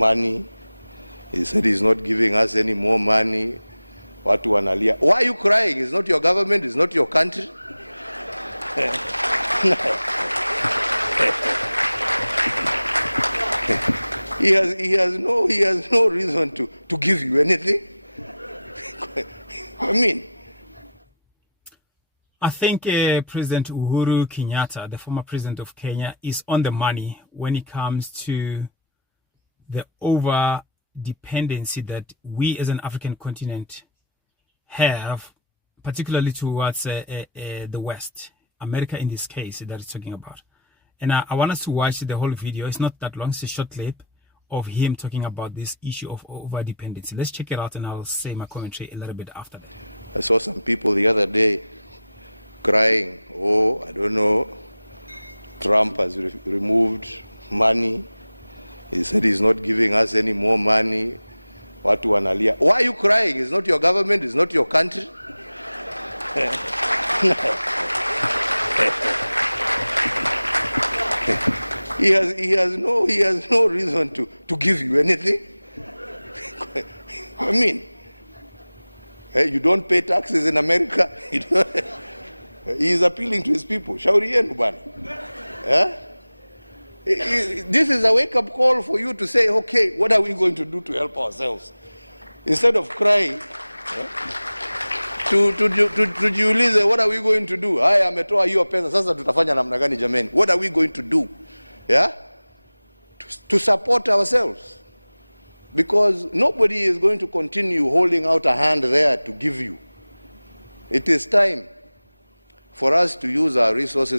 Not your government, not your country. To give I think President Uhuru Kenyatta, the former president of Kenya, is on the money when it comes to the over dependency that we as an African continent have, particularly towards the West, America in this case that it's talking about. And I want us to watch the whole video. It's not that long, it's a short clip of him talking about this issue of over dependency. Let's check it out and I'll say my commentary a little bit after that. not your government, not your country. To give you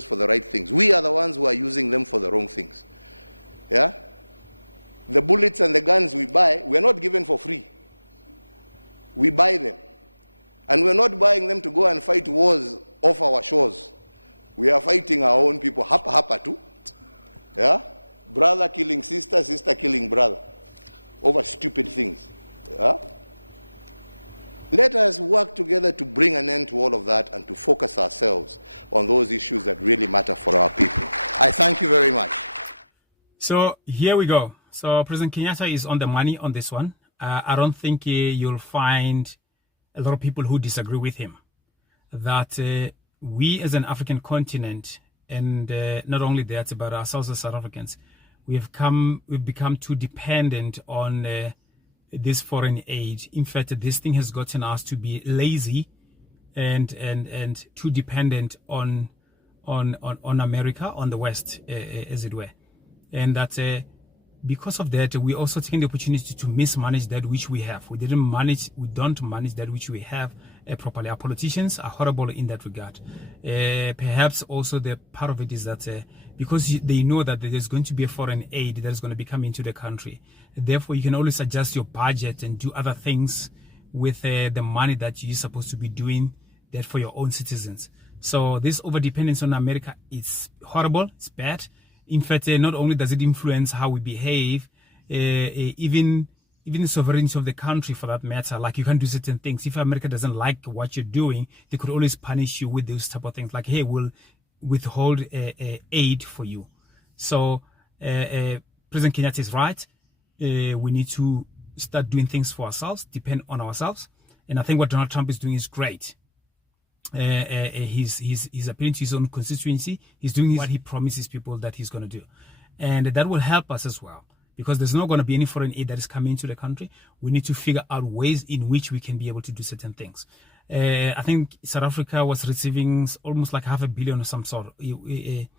for the right thing. We are using them for the wrong thing. Yeah? The money that we have, we buy. And the one we are trying to warn you, we are fighting our own people. Let's work together to bring an end to all of that and to focus ourselves on those issues that really matter for us. So here we go. So President Kenyatta is on the money on this one. I don't think you'll find a lot of people who disagree with him. That we as an African continent, and not only that, but ourselves as South Africans, we've become too dependent on this foreign aid. In fact, this thing has gotten us to be lazy and too dependent on America, on the West, as it were. And that because of that, we also taking the opportunity to mismanage that which we have. We don't manage that which we have properly. Our politicians are horrible in that regard. Perhaps also the part of it is that because they know that there's going to be a foreign aid that is going to be coming into the country, therefore you can always adjust your budget and do other things with the money that you're supposed to be doing that for your own citizens. So this overdependence on America is horrible, it's bad. In fact, not only does it influence how we behave, even the sovereignty of the country for that matter, like you can't do certain things. If America doesn't like what you're doing, they could always punish you with those type of things, like, hey, we'll withhold aid for you. So President Kenyatta is right. We need to start doing things for ourselves, depend on ourselves. And I think what Donald Trump is doing is great. He's appealing to his own constituency. He's doing what he promises people that he's going to do, and that will help us as well, because there's not going to be any foreign aid that is coming into the country. We need to figure out ways in which we can be able to do certain things. I think South Africa was receiving almost like $500 million or some sort in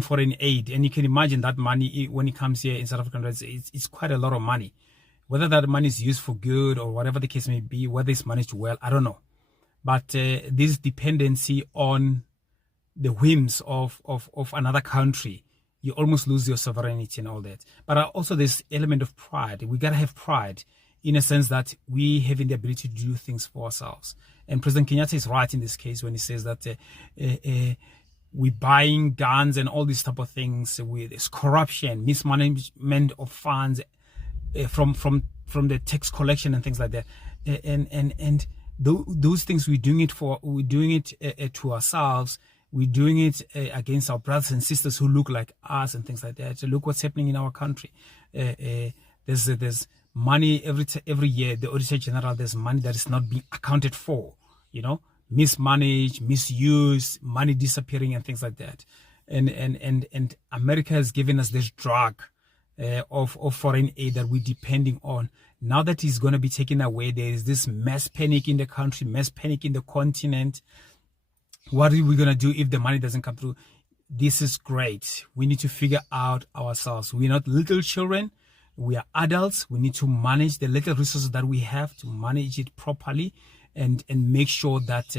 foreign aid, and you can imagine that money when it comes here in South African rand, it's quite a lot of money. Whether that money is used for good or whatever the case may be, whether it's managed well, I don't know. But this dependency on the whims of another country, you almost lose your sovereignty and all that. But also this element of pride. We got to have pride in a sense that we have the ability to do things for ourselves. And President Kenyatta is right in this case when he says that we're buying guns and all these type of things with this corruption, mismanagement of funds, from the tax collection and things like that, and those things we're doing it to ourselves, We're doing it against our brothers and sisters who look like us and things like that. So look what's happening in our country. There's money every year. The Auditor General, there's money that is not being accounted for. Mismanaged, misused, money disappearing, and things like that. And America has given us this drug of foreign aid that we're depending on. Now that it's going to be taken away, there is this mass panic in the country, mass panic in the continent. What are we going to do if the money doesn't come through? This is great. We need to figure out ourselves. We're not little children. We are adults. We need to manage the little resources that we have, to manage it properly, and make sure that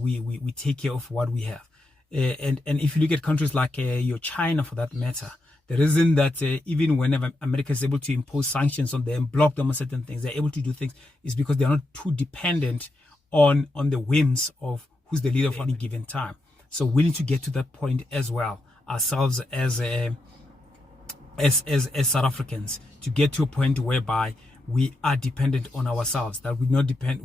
we take care of what we have. And if you look at countries like your China, for that matter, the reason that even whenever America is able to impose sanctions on them, block them on certain things, they're able to do things, is because they're not too dependent on the whims of who's the leader for any given time. So we need to get to that point as well, ourselves as South Africans, to get to a point whereby we are dependent on ourselves, that we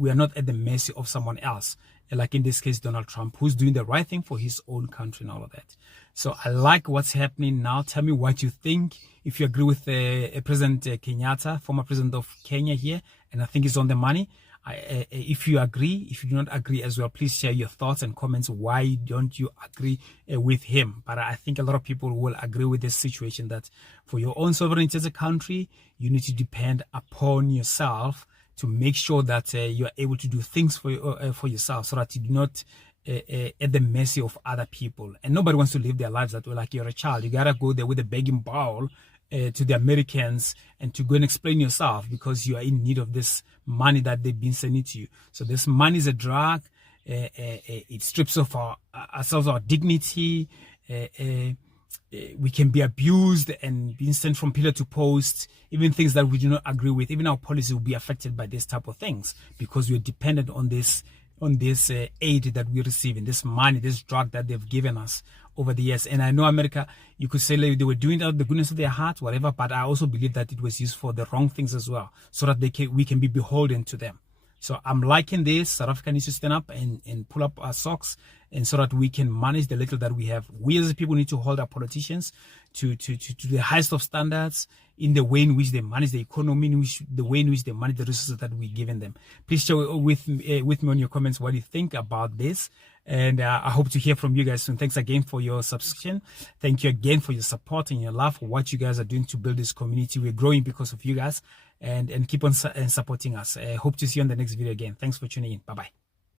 are not at the mercy of someone else, like in this case Donald Trump, who's doing the right thing for his own country and all of that. So I like what's happening now. Tell me what you think. If you agree with President Kenyatta, former president of Kenya here, and I think he's on the money. If you agree, if you do not agree as well, please share your thoughts and comments. Why don't you agree with him? But I think a lot of people will agree with this situation, that for your own sovereignty as a country, you need to depend upon yourself to make sure that you are able to do things for yourself, so that you do not at the mercy of other people. And nobody wants to live their lives that way. Like you're a child, you gotta go there with a begging bowl to the Americans and to go and explain yourself because you are in need of this money that they've been sending to you. So this money is a drug. It strips off ourselves, our dignity. We can be abused and being sent from pillar to post, even things that we do not agree with. Even our policy will be affected by this type of things because we're dependent on this aid that we're receiving, this money, this drug that they've given us over the years. And I know America, you could say like, they were doing it out of the goodness of their heart, whatever, but I also believe that it was used for the wrong things as well, so that we can be beholden to them. So I'm liking this. South Africa needs to stand up and pull up our socks, and so that we can manage the little that we have. We as people need to hold our politicians to the highest of standards in the way in which they manage the economy, the way in which they manage the resources that we're giving them. Please share with me on your comments what you think about this. And I hope to hear from you guys soon. Thanks again for your subscription. Thank you again for your support and your love for what you guys are doing to build this community. We're growing because of you guys, and keep on supporting us. I hope to see you on the next video again. Thanks for tuning in. Bye-bye.